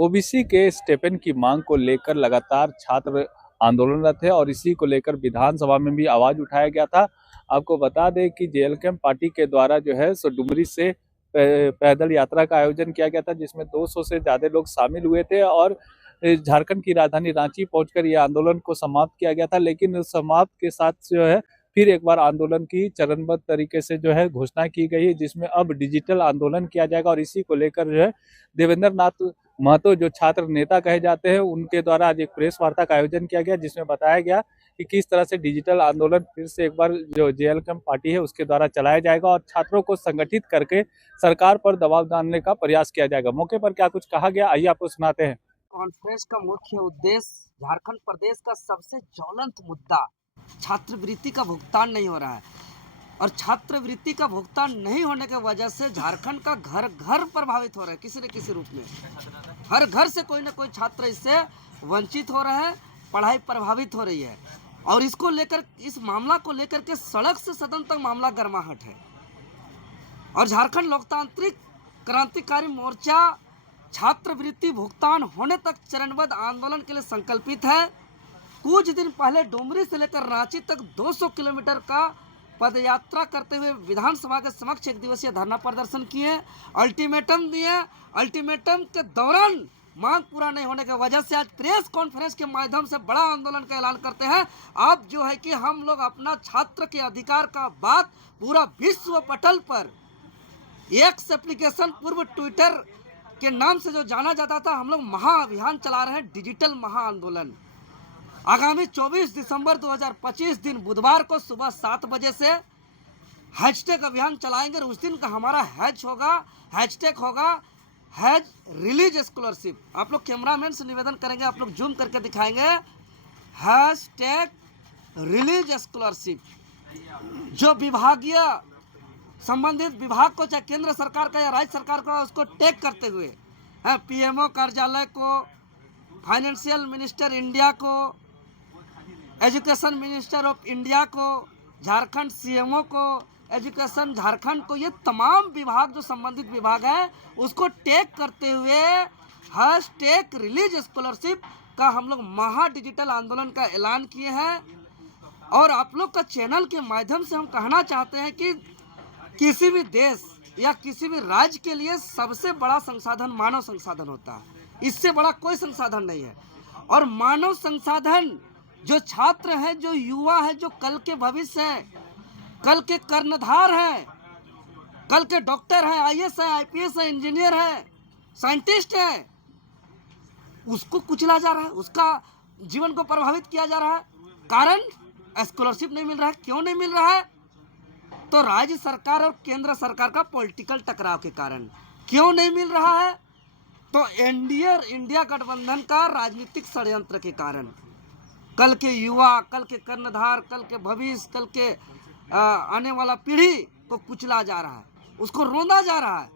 OBC के स्टेपन की मांग को लेकर लगातार छात्र आंदोलनरत है और इसी को लेकर विधानसभा में भी आवाज उठाया गया था। आपको बता दें कि जेएलकेम पार्टी के द्वारा जो है सो डुमरी से पैदल यात्रा का आयोजन किया गया था, जिसमें 200 से ज्यादा लोग शामिल हुए थे और झारखंड की राजधानी रांची पहुंचकर यह आंदोलन को समाप्त किया गया था। लेकिन समाप्त के साथ जो है फिर एक बार आंदोलन की चरणबद्ध तरीके से जो है घोषणा की गई है, जिसमें अब डिजिटल आंदोलन किया जाएगा। और इसी को लेकर जो है देवेंद्र नाथ महतो जो छात्र नेता कहे जाते हैं, उनके द्वारा आज एक प्रेस वार्ता का आयोजन किया गया, जिसमें बताया गया कि किस तरह से डिजिटल आंदोलन फिर से एक बार जो जेएलकेम पार्टी है उसके द्वारा चलाया जाएगा और छात्रों को संगठित करके सरकार पर दबाव डालने का प्रयास किया जाएगा। मौके पर क्या कुछ कहा गया, आइए आपको सुनाते हैं। कॉन्फ्रेंस का मुख्य उद्देश्य झारखंड प्रदेश का सबसे ज्वलंत मुद्दा छात्रवृत्ति का भुगतान नहीं हो रहा है और छात्रवृत्ति का भुगतान नहीं होने की वजह से झारखंड का घर घर प्रभावित हो रहा है। किसी न किसी रूप में हर घर से कोई ना कोई छात्र इससे वंचित हो रहा है, पढ़ाई प्रभावित हो रही है और इसको लेकर, इस मामला को लेकर के सड़क से सदन तक मामला गर्माहट है। और झारखंड लोकतांत्रिक क्रांतिकारी मोर्चा छात्रवृत्ति भुगतान होने तक चरणबद्ध आंदोलन के लिए संकल्पित है। कुछ दिन पहले डुमरी से लेकर रांची तक 200 किलोमीटर का पदयात्रा करते हुए विधानसभा के समक्ष एक दिवसीय धरना प्रदर्शन किए, अल्टीमेटम दिए। अल्टीमेटम के दौरान मांग पूरा नहीं होने की वजह से आज प्रेस कॉन्फ्रेंस के माध्यम से बड़ा आंदोलन का ऐलान करते हैं। अब जो है कि हम लोग अपना छात्र के अधिकार का बात पूरा विश्व पटल पर, एक्स एप्लीकेशन पूर्व ट्विटर के नाम से जो जाना जाता था, हम लोग महाअभियान चला रहे हैं, डिजिटल महाआंदोलन। आगामी 24 दिसंबर 2025 दिन बुधवार को सुबह 7 बजे से हैशटैग अभियान चलाएंगे और उस दिन का हमारा हैशटैग होगा हैज रिलीज स्कॉलरशिप। आप लोग कैमरामैन से निवेदन करेंगे, आप लोग जूम करके दिखाएंगे, हैशटैग रिलीज स्कॉलरशिप। जो विभागीय संबंधित विभाग को, चाहे केंद्र सरकार का या राज्य सरकार का, उसको टैग करते हुए पीएमओ कार्यालय को, फाइनेंशियल मिनिस्टर इंडिया को, एजुकेशन मिनिस्टर ऑफ इंडिया को, झारखंड सीएमओ को, एजुकेशन झारखंड को, ये तमाम विभाग जो संबंधित विभाग है उसको टैग करते हुए हैशटैग रिलीज स्कॉलरशिप का हम लोग महा डिजिटल आंदोलन का ऐलान किए हैं। और आप लोग का चैनल के माध्यम से हम कहना चाहते हैं कि किसी भी देश या किसी भी राज्य के लिए सबसे बड़ा संसाधन मानव संसाधन होता है, इससे बड़ा कोई संसाधन नहीं है। और मानव संसाधन जो छात्र हैं, जो युवा है, जो कल के भविष्य है, कल के कर्णधार हैं, कल के डॉक्टर हैं, आईएएस है, आईपीएस है, इंजीनियर है, साइंटिस्ट है, उसको कुचला जा रहा है, उसका जीवन को प्रभावित किया जा रहा है। कारण स्कॉलरशिप नहीं मिल रहा है। क्यों नहीं मिल रहा है? तो राज्य सरकार और केंद्र सरकार का पॉलिटिकल टकराव के कारण। क्यों नहीं मिल रहा है? तो एनडीए और इंडिया गठबंधन का राजनीतिक षड्यंत्र के कारण। कल के युवा, कल के कर्णधार, कल के भविष्य, कल के आने वाला पीढ़ी को कुचला जा रहा है, उसको रोंदा जा रहा है।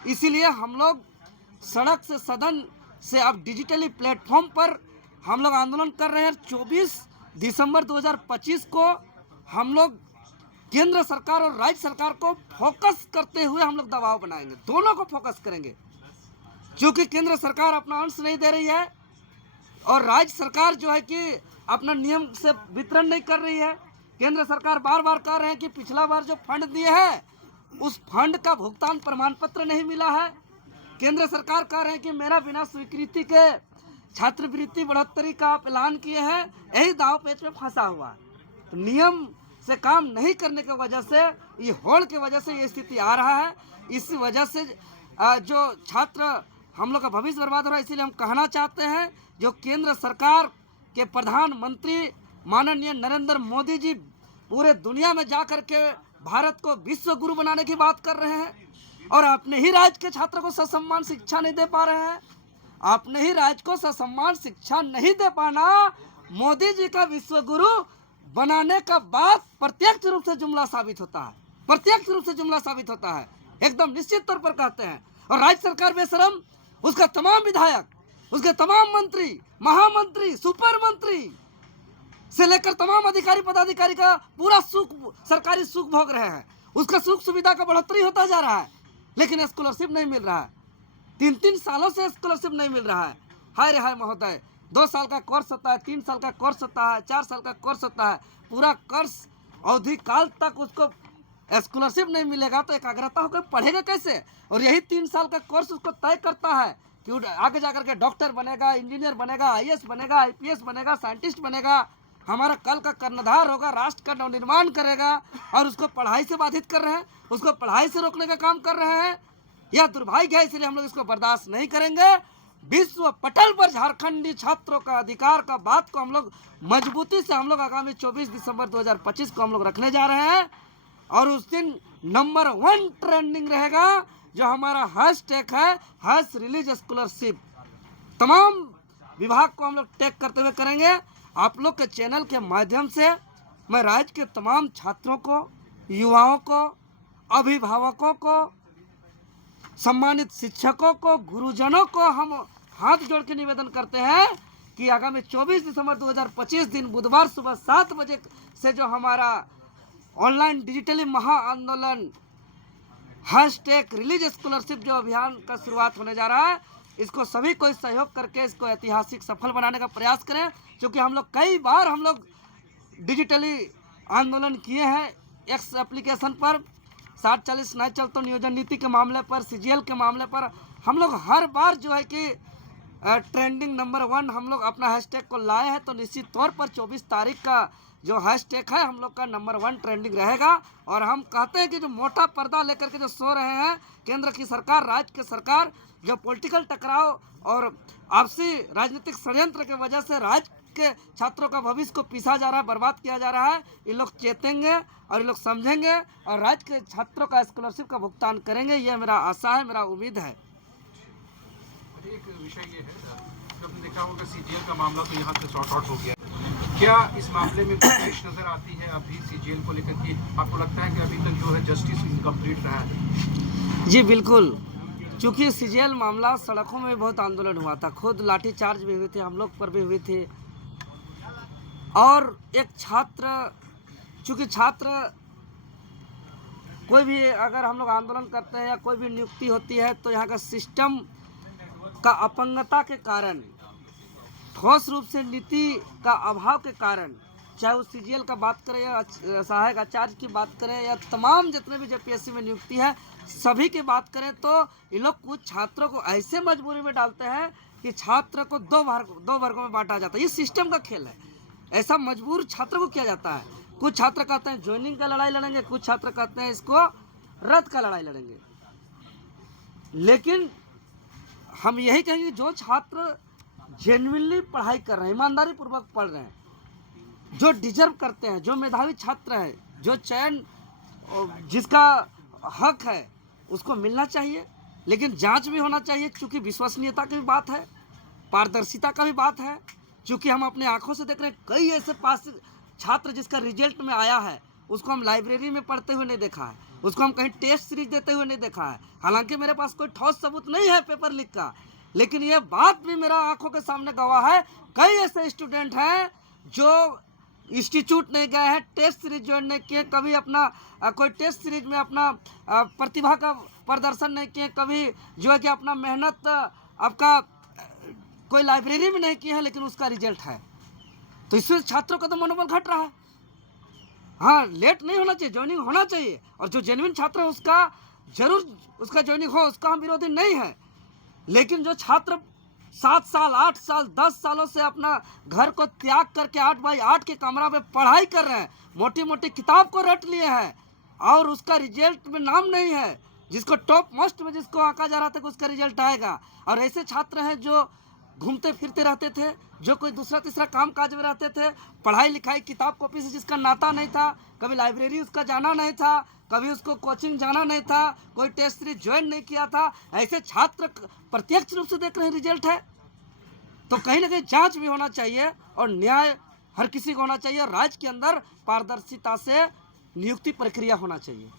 इसीलिए हम लोग सड़क से सदन से अब डिजिटली प्लेटफॉर्म पर हम लोग आंदोलन कर रहे हैं। 24 दिसंबर 2025 को हम लोग केंद्र सरकार और राज्य सरकार को फोकस करते हुए हम लोग दबाव बनाएंगे, दोनों को फोकस करेंगे। क्योंकि केंद्र सरकार अपना अंश नहीं दे रही है और राज्य सरकार जो है कि अपना नियम से वितरण नहीं कर रही है। केंद्र सरकार बार बार कह रहे हैं कि पिछला बार जो फंड दिए हैं उस फंड का भुगतान प्रमाण पत्र नहीं मिला है। केंद्र सरकार कह रहे हैं कि मेरा बिना स्वीकृति के छात्रवृत्ति बढ़ोतरी का आप ऐलान किए हैं, यही दाव पेच में फंसा हुआ है। तो नियम से काम नहीं करने की वजह से, ये होड़ की वजह से ये स्थिति आ रहा है। इस वजह से जो छात्र हम लोग का भविष्य बर्बाद हो रहा है। इसीलिए हम कहना चाहते हैं, जो केंद्र सरकार के प्रधानमंत्री माननीय नरेंद्र मोदी जी पूरे दुनिया में जा कर के भारत को विश्व गुरु बनाने की बात कर रहे हैं और अपने ही राज्य के छात्रों को ससम्मान शिक्षा नहीं दे पा रहे हैं। अपने ही राज्य को ससम्मान शिक्षा नहीं दे पाना मोदी जी का विश्व गुरु बनाने का बात प्रत्यक्ष रूप से जुमला साबित होता है, प्रत्यक्ष रूप से जुमला साबित होता है, एकदम निश्चित तौर पर कहते हैं। और राज्य सरकार बेशरम, उसका तमाम विधायक, उसके तमाम मंत्री, महामंत्री, सुपर मंत्री से लेकर तमाम अधिकारी पदाधिकारी का पूरा सुख, सरकारी सुख भोग रहे हैं। उसका सुख सुविधा का बढ़ोतरी होता जा रहा है, लेकिन स्कॉलरशिप नहीं मिल रहा है। 3-3 सालों से स्कॉलरशिप नहीं मिल रहा है। हाय रे हाय महोदय, 2 साल का कोर्स होता है, 3 साल का कोर्स होता है, 4 साल का कोर्स होता है, पूरा कोर्स अवधि काल तक उसको स्कॉलरशिप नहीं मिलेगा तो एकाग्रता होकर पढ़ेगा कैसे? और यही 3 साल का कोर्स उसको तय करता है कि वो आगे जाकर के डॉक्टर बनेगा, इंजीनियर बनेगा, आईएएस बनेगा, आईपीएस बनेगा, साइंटिस्ट बनेगा, हमारा कल का कर्णधार होगा, राष्ट्र का नवनिर्माण करेगा। और उसको पढ़ाई से बाधित कर रहे हैं, उसको पढ़ाई से रोकने का काम कर रहे हैं। यह दुर्भाग्य है, इसलिए हम लोग इसको बर्दाश्त नहीं करेंगे। विश्व पटल पर झारखंडी छात्रों का अधिकार का बात को हम लोग मजबूती से हम लोग आगामी 24 दिसंबर 2025 को हम लोग रखने जा रहे हैं। और उस दिन नंबर 1 ट्रेंडिंग रहेगा जो हमारा हैशटैग है, हैश रिलीज स्कॉलरशिप। तमाम विभाग को हम लोग टैग करते हुए करेंगे। आप लोग के चैनल के माध्यम से मैं राज्य के तमाम छात्रों को, युवाओं को, अभिभावकों को, सम्मानित शिक्षकों को, गुरुजनों को हम हाथ जोड़ के निवेदन करते हैं कि आगामी 24 दिसंबर 2025 दिन बुधवार सुबह 7 बजे से जो हमारा ऑनलाइन डिजिटली महा आंदोलन हैशटैग रिलीज स्कॉलरशिप जो अभियान का शुरुआत होने जा रहा है, इसको सभी कोई सहयोग करके इसको ऐतिहासिक सफल बनाने का प्रयास करें। क्योंकि हम लोग कई बार हम लोग डिजिटली आंदोलन किए हैं एक्स एप्लीकेशन पर, 60-40 नहीं चलता नियोजन नीति के मामले पर, सीजीएल के मामले पर हम लोग हर बार जो है कि ट्रेंडिंग नंबर 1 हम लोग अपना हैशटैग को लाए हैं। तो निश्चित तौर पर 24 तारीख का जो हैशटैग है हम लोग का नंबर 1 ट्रेंडिंग रहेगा। और हम कहते हैं कि जो मोटा पर्दा लेकर के जो सो रहे हैं केंद्र की सरकार, राज्य की सरकार, जो पॉलिटिकल टकराव और आपसी राजनीतिक षड्यंत्र की वजह से राज्य के छात्रों का भविष्य को पीसा जा रहा है, बर्बाद किया जा रहा है, ये लोग चेतेंगे और ये लोग समझेंगे और राज्य के छात्रों का स्कॉलरशिप का भुगतान करेंगे। ये मेरा आशा है, मेरा उम्मीद है। एक विषय ये है, जब आपने देखा होगा सीजीएल का मामला तो यहाँ से सॉर्ट आउट हो गया, क्या इस मामले में कोशिश नजर आती है अभी सीजीएल को लेकर कि आपको लगता है कि अभी तक जो है जस्टिस इनकम्प्लीट रहा है? जी बिल्कुल, चूँकि सीजीएल मामला सड़कों में बहुत आंदोलन हुआ था, खुद लाठीचार्ज भी हुए थे, हम लोग पर भी हुए थे। और एक छात्र, चूँकि छात्र कोई भी अगर हम लोग आंदोलन करते हैं या कोई भी नियुक्ति होती है तो यहाँ का सिस्टम का अपंगता के कारण, ठोस रूप से नीति का अभाव के कारण, चाहे वो सीजीएल का बात करें या सहायक आचार्य की बात करें या तमाम जितने भी जेपीएससी में नियुक्ति है सभी की बात करें, तो ये लोग कुछ छात्रों को ऐसे मजबूरी में डालते हैं कि छात्र को दो वर्गों में बांटा जाता है। ये सिस्टम का खेल है, ऐसा मजबूर छात्र को किया जाता है। कुछ छात्र कहते हैं ज्वाइनिंग का लड़ाई लड़ेंगे, कुछ छात्र कहते हैं इसको रद्द का लड़ाई लड़ेंगे। लेकिन हम यही कहेंगे जो छात्र जेन्युइनली पढ़ाई कर रहे हैं, ईमानदारी पूर्वक पढ़ रहे हैं, जो डिजर्व करते हैं, जो मेधावी छात्र है, जो चयन जिसका हक है उसको मिलना चाहिए। लेकिन जांच भी होना चाहिए, क्योंकि विश्वसनीयता की भी बात है, पारदर्शिता का भी बात है। क्योंकि हम अपने आंखों से देख रहे हैं कई ऐसे पास छात्र जिसका रिजल्ट में आया है उसको हम लाइब्रेरी में पढ़ते हुए नहीं देखा है, उसको हम कहीं टेस्ट सीरीज देते हुए नहीं देखा है। हालांकि मेरे पास कोई ठोस सबूत नहीं है पेपर लीक का, लेकिन ये बात भी मेरा आंखों के सामने गवाह है। कई ऐसे स्टूडेंट हैं जो इंस्टीट्यूट नहीं गए हैं, टेस्ट सीरीज ज्वाइन नहीं किए, कभी अपना कोई टेस्ट सीरीज में अपना प्रतिभा का प्रदर्शन नहीं किए, कभी जो है कि अपना मेहनत आपका कोई लाइब्रेरी में नहीं किए हैं, लेकिन उसका रिजल्ट है। तो इससे छात्रों का तो मनोबल घट रहा है। हाँ, लेट नहीं होना चाहिए, ज्वाइनिंग होना चाहिए, और जो जेन्युइन छात्र है उसका जरूर उसका ज्वाइनिंग हो, उसका हम विरोधी नहीं है। लेकिन जो छात्र 7 साल, 8 साल, 10 सालों से अपना घर को त्याग करके 8x8 के कमरा में पढ़ाई कर रहे हैं, मोटी मोटी किताब को रट लिए हैं और उसका रिजल्ट में नाम नहीं है, जिसको टॉप मोस्ट में जिसको आंका जा रहा था कि उसका रिजल्ट आएगा। और ऐसे छात्र हैं जो घूमते फिरते रहते थे, जो कोई दूसरा तीसरा काम काज में रहते थे, पढ़ाई लिखाई किताब कॉपी से जिसका नाता नहीं था, कभी लाइब्रेरी उसका जाना नहीं था, कभी उसको कोचिंग जाना नहीं था, कोई टेस्ट सीरीज ज्वाइन नहीं किया था, ऐसे छात्र प्रत्यक्ष रूप से देख रहे हैं रिजल्ट है। तो कहीं ना कहीं जांच भी होना चाहिए और न्याय हर किसी को होना चाहिए। राज्य के अंदर पारदर्शिता से नियुक्ति प्रक्रिया होना चाहिए।